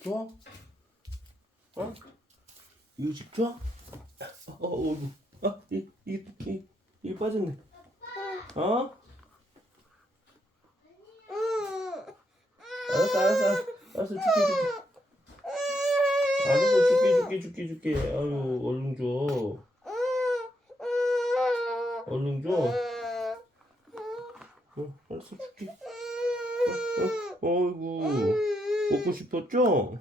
좋아? 어? 집 좋아? 어, 어, 어이구. 아, 이, 이, 이, 이 빠졌네. 어? 알았어, 알았어, 알았어, 줄게, 줄게. 알았어, 줄게, 줄게, 줄게, 줄게. 아유, 얼른 줘. 얼른 줘. 어, 알았어, 줄게. 어, 어, 어이구. 먹고 싶었죠?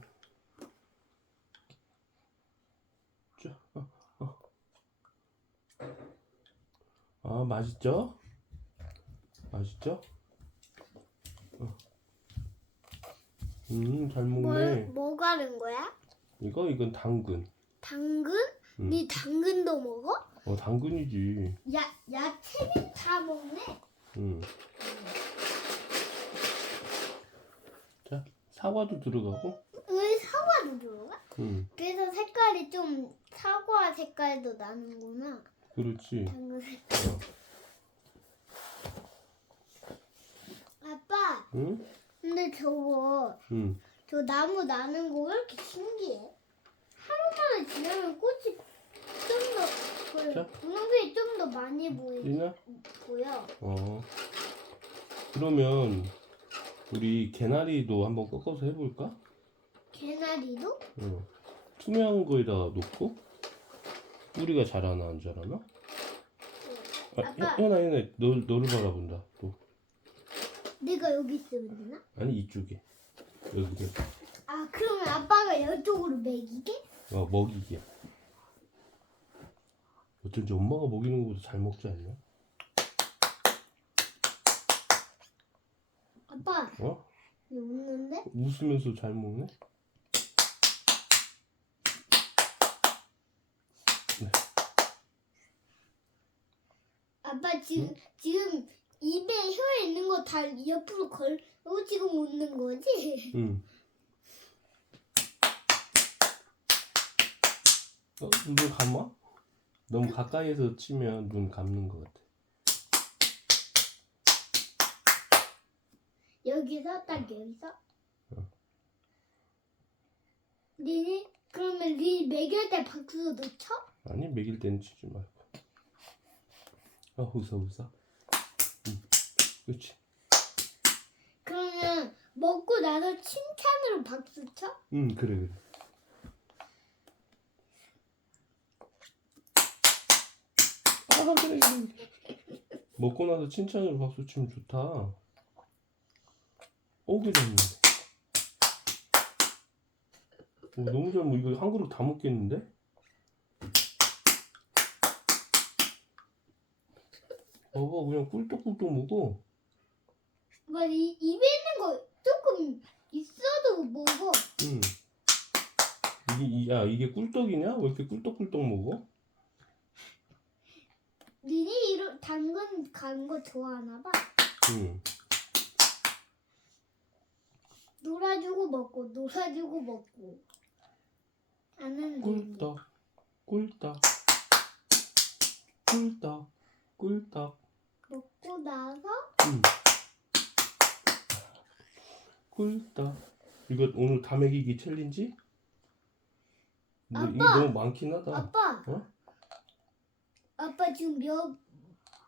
자, 어, 어. 아, 맛있죠? 맛있죠? 어. 음, 잘 뭘, 먹네. 뭐 가는 거야? 이거, 이건 당근. 당근? 응. 네 당근도 먹어? 어, 당근이지. 야, 야채는 다 먹네. 응. 자, 사과도 들어가고. 왜 사과도 들어가? 응, 그래서 색깔이 좀 사과 색깔도 나는구나. 그렇지. 당근 색깔. 아빠, 응? 근데 저거 응. 저 나무 나는 거 왜 이렇게 신기해? 하루만에 지나면 꽃이 좀더 자. 분홍색이 좀 더 많이 보이, 리나? 보여. 어. 그러면 우리 개나리도 한번 꺾어서 해볼까? 개나리도? 어. 투명한 거에다 놓고 뿌리가 자라나 안 자라나? 아, 아빠. 현아 현아 너 너를 바라본다. 또 내가 여기 있으면 되나? 아니 이쪽에 여기 아 그러면 아빠가 이쪽으로 먹이게? 어 먹이기야. 어쩐지 엄마가 먹이는 것보다 잘 먹지 않냐? 아빠 어? 왜 웃는데? 웃으면서 잘 먹네? 아빠 지금 지금 입에 혀 있는 거 다 옆으로 걸고 지금 웃는 거지? 응. 어, 눈 감아? 너무 가까이에서 치면 눈 감는 것 같아. 여기서 딱 여기서. 어. 리니 그러면 리 먹일 때 박수도 쳐? 아니, 먹일 때는 치지 말고. 어, 웃어, 웃어. 응. 그렇지. 그러면 먹고 나서 칭찬으로 박수 쳐? 응, 그래, 그래. 아, 그래, 그래. 먹고 나서 칭찬으로 박수 치면 좋다. 오게 됐네. 오, 너무 잘 먹. 이거 한 그릇 다 먹겠는데? 먹어, 그냥 꿀떡꿀떡 먹어. 뭐 이, 입에 있는 거 조금 있어도 먹어. 응. 이게, 이- 야, 이게 꿀떡이냐? 왜 이렇게 꿀떡꿀떡 먹어? 니니 이런 당근 간 거 좋아하나 봐. 응. 놀아주고 먹고 놀아주고 먹고 하는. 꿀떡, 꿀떡, 꿀떡, 꿀떡. 먹고 나서 응. 꿀떡. 이거 오늘 다 먹이기 챌린지? 뭐, 이게 아빠! 너무 많긴 하다. 아빠 어? 아빠 지금 몇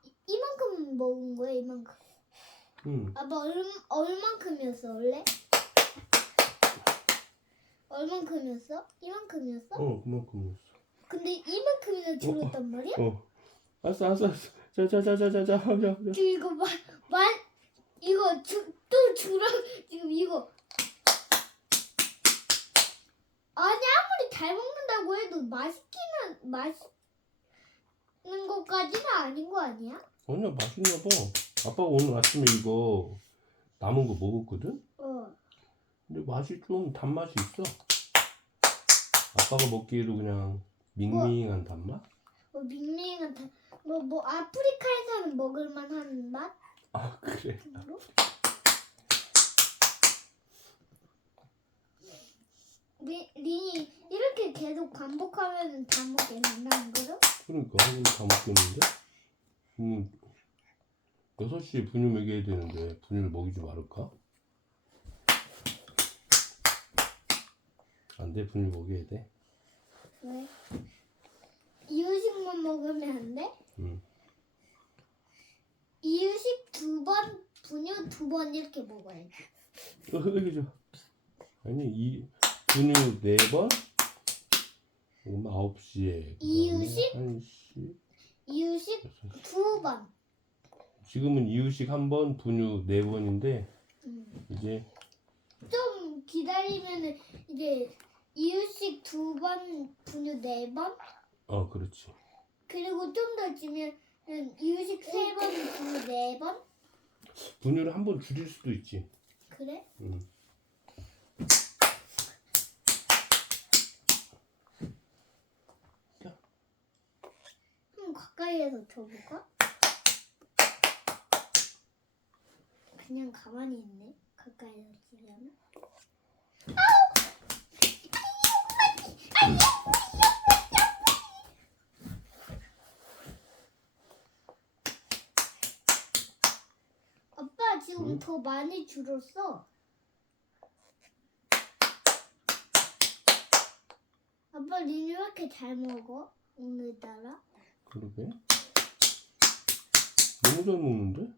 이- 이만큼 먹은 거야 이만큼 응. 아빠 얼, 얼만큼이었어 원래? 얼만큼이었어? 이만큼이었어? 어, 그만큼이었어. 근데 이만큼이나 줄었단 말이야? 어. 알았어, 알았어, 알았어. 자, 자, 자, 자, 자, 자, 자, 자. 지금 이거 말, 말 이거 주, 또 줄어 지금 이거 아니 아무리 잘 먹는다고 해도 맛있기는 맛있는 것까지는 아닌 거 아니야? 아니야, 맛있나 봐. 아빠가 오늘 아침에 이거 남은 거 먹었거든? 어 근데 맛이 좀 단맛이 있어. 아빠가 먹기에도 그냥 밍밍한 단맛? 뭐 밍밍한 다, 뭐, 뭐 아프리카에서는 먹을만 한 맛? 아, 그래. 정도? 리, 리 이렇게 계속 반복하면 다 먹겠는다는 거죠? 그러니까 한다 먹겠는데? 음, 6시에 분유 먹여야 되는데 분유를 먹이지 말을까? 안 돼. 분유 먹여야 돼. 왜? 이유식만 먹으면 안 돼? 응. 이유식 두 번, 분유 두 번 이렇게 먹어야지. 어, 여기 줘. 아니 이 분유 네 번. 그럼 아홉 시에. 이유식? 한 시. 이유식. 두 번. 지금은 이유식 한 번, 분유 네 번인데 음. 이제 좀 기다리면은 이제 이유식 두 번, 분유 네 번. 어 그렇지. 그리고 좀 더 지면 이유식 세 번, 분유 네 번. 분유를 한 번 줄일 수도 있지. 그래? 응. 좀 가까이에서 줘볼까? 그냥 가만히 있네. 가까이에서 주려면. 아빠 지금 응? 더 많이 줄었어. 아빠 니는 왜 이렇게 잘 먹어? 오늘따라? 그러게. 너무 잘 먹는데?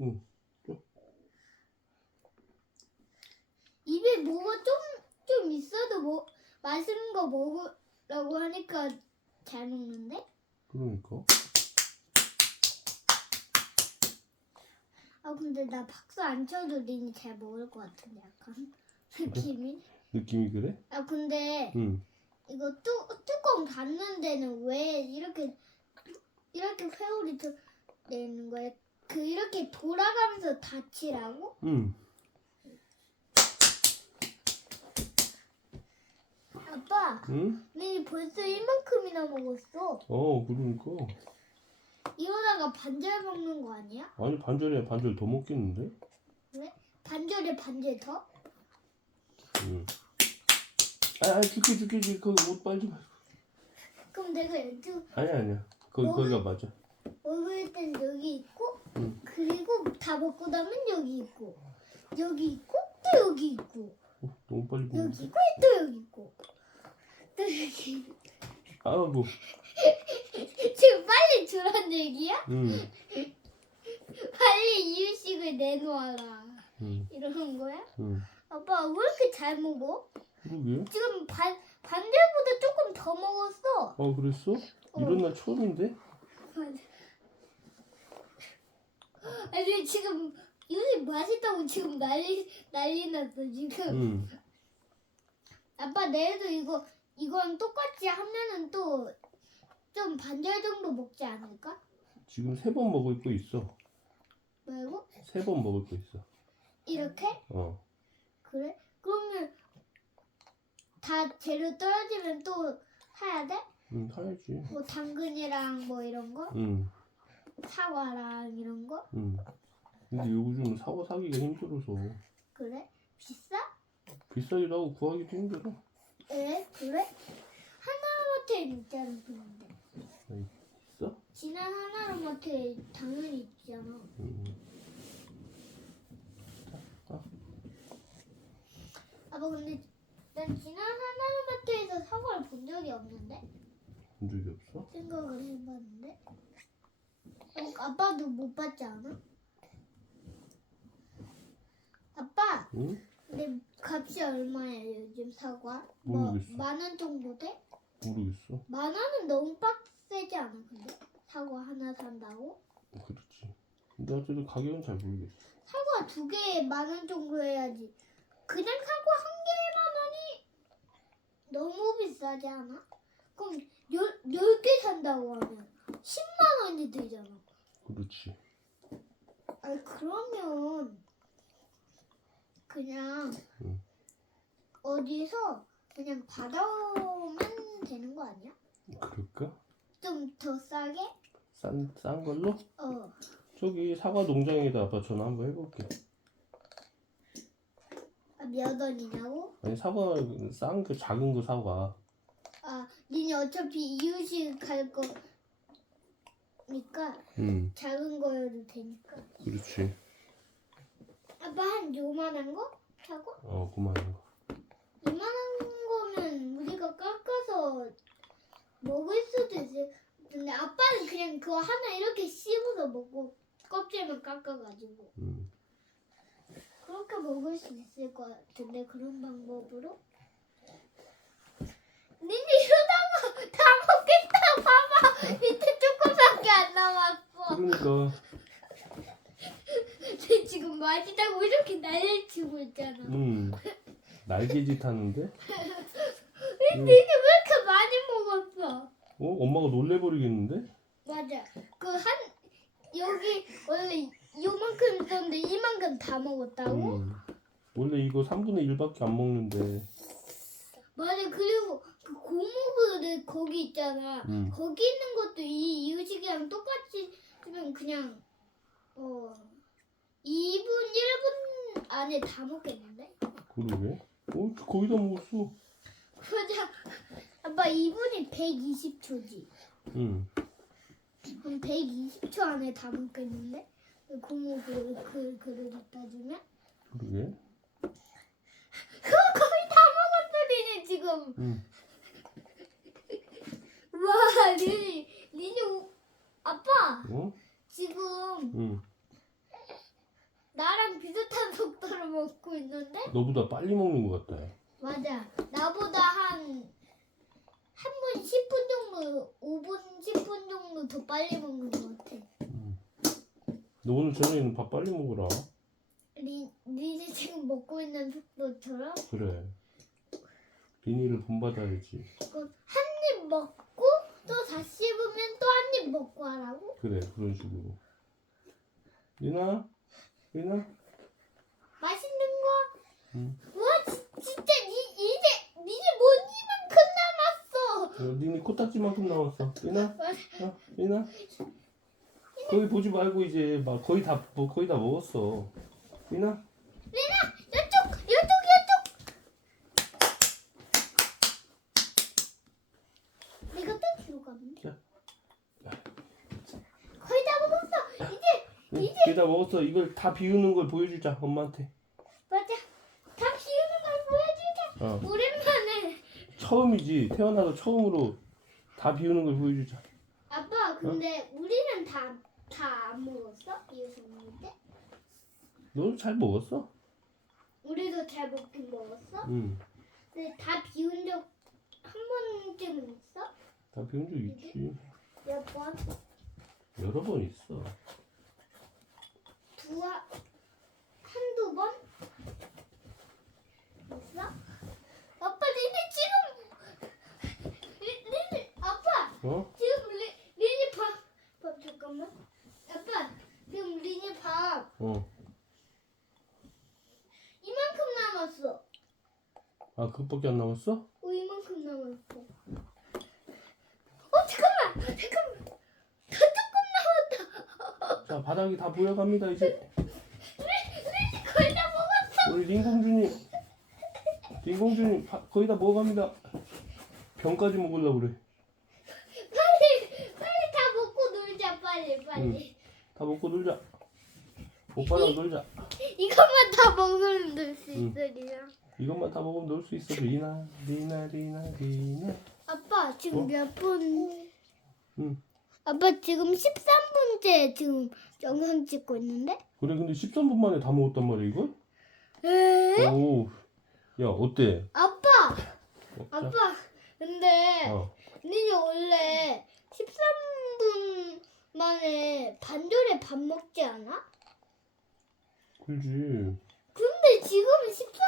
응. 입에 뭐가 좀, 좀 있어도 뭐, 맛있는 거 먹으라고 하니까 잘 먹는데? 그러니까. 아, 근데 나 박수 안 쳐도 니는 잘 먹을 것 같은데, 약간. 느낌이. 느낌이 그래? 아, 근데 응. 이거 뚜, 뚜껑 닫는 데는 왜 이렇게, 이렇게 회오리 드- 내는 거야? 그, 이렇게 돌아가면서 닫히라고? 응. 아빠, 응? 니 벌써 이만큼이나 먹었어. 어 그러니까. 이러다가 반절 먹는 거 아니야? 아니 반절에 반절 더 먹겠는데? 반절에 반절 더? 응. 아, 아 줄게 줄게 줄게 거기 옷 빨지 마. 그럼 내가 여기 아니야 아니야. 거기 뭐? 거기가 맞아. 먹을 땐 여기 있고 응. 그리고 다 먹고 나면 여기 있고 여기 있고 또 여기 있고 어, 너무 빨리 먹는. 여기 있고 또 여기 있고 또 여기 있고. 아뭐 지금 빨리 주란 얘기야? 응. 빨리 이유식을 내놓아라 응. 이러는 거야? 응. 아빠 왜 이렇게 잘 먹어? 그러게. 지금 반, 반절보다 조금 더 먹었어 어 그랬어? 이런 날 처음인데? 아니 지금 이유식 맛있다고 지금 난리 난리 났어 지금 응. 아빠 내일도 이거 이건 똑같이 하면은 또 좀 반절 정도 먹지 않을까? 지금 세 번 먹을 거 있어. 말고 세 번 먹을 거 있어. 이렇게 어. 그래? 그러면 다 재료 떨어지면 또 사야 돼? 응 사야지. 뭐 당근이랑 뭐 이런 거 응. 사과랑 이런 거 응. 근데 요즘 사과 사기가 힘들어서 그래? 비싸? 비싸기도 하고 구하기도 힘들어. 에 그래? 하나로마트에 있잖아 근데 있어? 지난 하나로마트에 당연히 있잖아. 응. 아빠 근데 난 지난 하나로마트에서 사과를 본 적이 없는데 본 적이 없어? 생각을 해봤는데 어, 아빠도 못 봤지 않아? 아빠 응? 근데 값이 얼마예요 요즘 사과? 뭐 모르겠어. 만 원 정도 돼? 모르겠어. 만 원은 너무 빡세지 않아 근데? 사과 하나 산다고? 그렇지. 근데 어쨌든 가격은 잘 모르겠어. 사과 두 개에 만 원 정도 해야지. 그냥 사과 한 개에 만 원이 너무 비싸지 않아? 그럼 열, 열 개 산다고 하면 10만 원이 되잖아. 그렇지. 아니, 그러면 그냥 응. 어디서 그냥 받아오면 되는 거 아니야? 그럴까? 좀 더 싸게? 싼, 싼 걸로? 어. 저기 사과 농장에다 아빠 전화 한번 해볼게. 아, 몇 원이냐고? 아니 사과 싼 거 작은 거 사과. 아, 니네 어차피 이유식 갈 거니까 응. 작은 거여도 되니까. 그렇지. 아빠 한 요만한 거 사고? 어 그만한 거. 이만한 거면 우리가 깎아서 먹을 수도 있을 근데 아빠는 그냥 그거 하나 이렇게 씹어서 먹고 껍질만 깎아가지고. 음. 그렇게 먹을 수 있을 것 같은데 그런 방법으로? 니네 이러다가 다 먹겠다 봐봐. 밑에 조금밖에 안 남았어. 그러니까 맛있다고 이렇게 난리를 치고 있잖아 음 날개짓 하는데. 음. 니네 왜 이렇게 많이 먹었어 어 엄마가 놀래버리겠는데? 맞아. 그 한 여기 원래 요만큼 있었는데 이만큼 다 먹었다고? 음. 원래 이거 3분의 1밖에 안 먹는데. 맞아. 그리고 그 고무그릇 거기 있잖아. 음. 거기 있는 것도 이 이유식이랑 똑같이 면 그냥 어 2분 1분 안에 다 먹겠는데? 그러게. 어 거의 다 먹었어. 맞아. 아빠 2분이 120초지. 응. 그럼 120초 안에 다 먹겠는데? 그 고무그릇 그 그릇 따주면? 그러게. 그거 거의 다 먹었어, 니네 지금. 응. 와, 니네, 우- 아빠, 어? 지금 응. 나랑 비슷한 속도로 먹고 있는데? 너보다 빨리 먹는 것 같다. 야. 맞아. 나보다 한, 한 분 10분 정도, 5분, 10분 정도 더 빨리 먹는 것 같아. 너 오늘 저녁에는 밥 빨리 먹으라. 니, 니네 지금 먹고 있는 속도처럼? 그래. 비닐을 본받아야지. 한입 먹고, 또다 씹으면 또 한 입 먹고 하라고? 그래 그런 식으로. 리나, 리나. 응. 와, 지, 진짜, 니, 이제, 니네 뭔 이만큼 남았어! 어, 니니 코딱지만큼 나왔어. 리나, 맞아. 어, 리나. 거기 보지 말고 이제 막 거의 다 뭐, 거의 다 먹었어. 리나. 리나, 이쪽, 이쪽, 이쪽. 내가 또 뒤로 가는데. 자. 거의 다 먹었어. 이제 응, 이제- 거의 다 먹었어. 이걸 다 비우는 걸 보여주자 엄마한테. 맞아. 다 비우는 걸 보여주 자. 어. 오랜만에. 처음이지 태어나서 처음으로 다 비우는 걸 보여주자. 아빠, 근데 우리는 다 다 안 먹었어? 이웃 먹을 때? 너잘 먹었어? 우리도 잘 먹긴 먹었어. 응. 근데 다 비운 적 한 번쯤은 있어? 다 비운 적 있지. 몇 번? 여러 번 있어. 두, 번? 있어? 아빠, 니네 지금, 리, 니네, 아빠, 어? 지금 리, 리니 밥, 밥, 잠깐만. 아빠, 지금 리니 밥 어. 이만큼 남았어. 아 그것밖에 안 남았어? 어, 이만큼 남았어. 어, 잠깐만, 잠깐만. 더 조금 남았다. 자 바닥이 다 보여갑니다 이제. 리니 거의 다 먹었어. 우리. 링공주님 바- 거의 다 먹어갑니다. 병까지 먹으려고 그래. 빨리, 빨리 다 먹고 놀자, 빨리. 다 먹고 놀자. 오빠랑 놀자. 이것만 다 먹으면 놀수 응. 있어, 리나. 이것만 다 먹으면 놀 수 있어. 리나, 리나, 리나, 리나. 아빠, 지금 어? 몇 분? 응. 아빠, 지금 13분째 지금 영상 찍고 있는데? 그래 근데 13분 만에 다 먹었단 말이야 이걸? 에? 오. 야 어때? 아빠! 먹자. 아빠, 근데, 어. 니네 원래 13분 만에 반절에 밥 먹지 않아? 그지. 근데 지금은 13분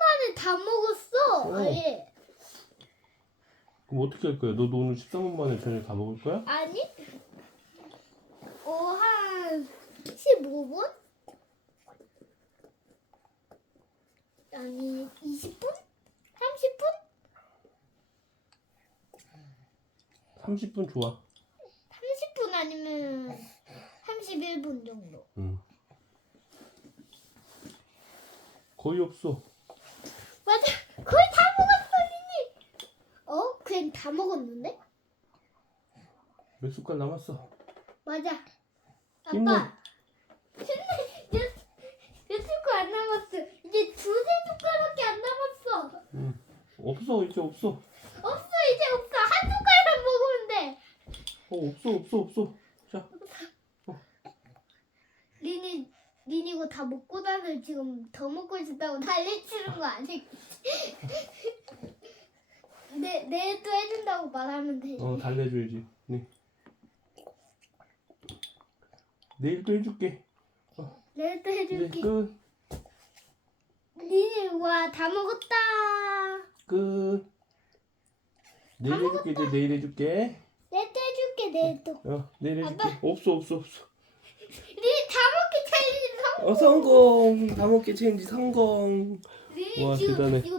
만에 다 먹었어, 어. 아예. 그럼 어떻게 할 거야? 너도 오늘 13분 만에 저녁 다 먹을 거야? 아니? 어, 한 15분? 아니, 20분? 30분? 30분 좋아. 30분 아니면 31분 정도. 응. 거의 없어. 맞아. 거의 다 먹었어, 언니. 어? 그냥 다 먹었는데? 몇 숟갈 남았어? 맞아. 아빠. 힘내. 몇, 숟갈 안 남았어. 이제 두세 숟갈밖에 안 남았어. 없어 이제 없어. 어 없어 없어 없어. 자 리니 리니 이거 다 먹고 나서 지금 더 먹고 싶다고 난리치는 거 아니야? 내 내일 또 해준다고 말하면 돼. 어 달래줘야지. 네. 내일 또 해줄게. 내일 또 이제 해줄게. 끝. 리니 와다 먹었다. 끝. 내일 해줄게 이제 내일 해줄게. 또. 어 내일 해줄게. 아빠. 없어 없어 없어. 리니 다 먹기 챌린지 성공. 어 성공. 다 먹기 체인지 성공. 리니 와, 지금 대단해. 이거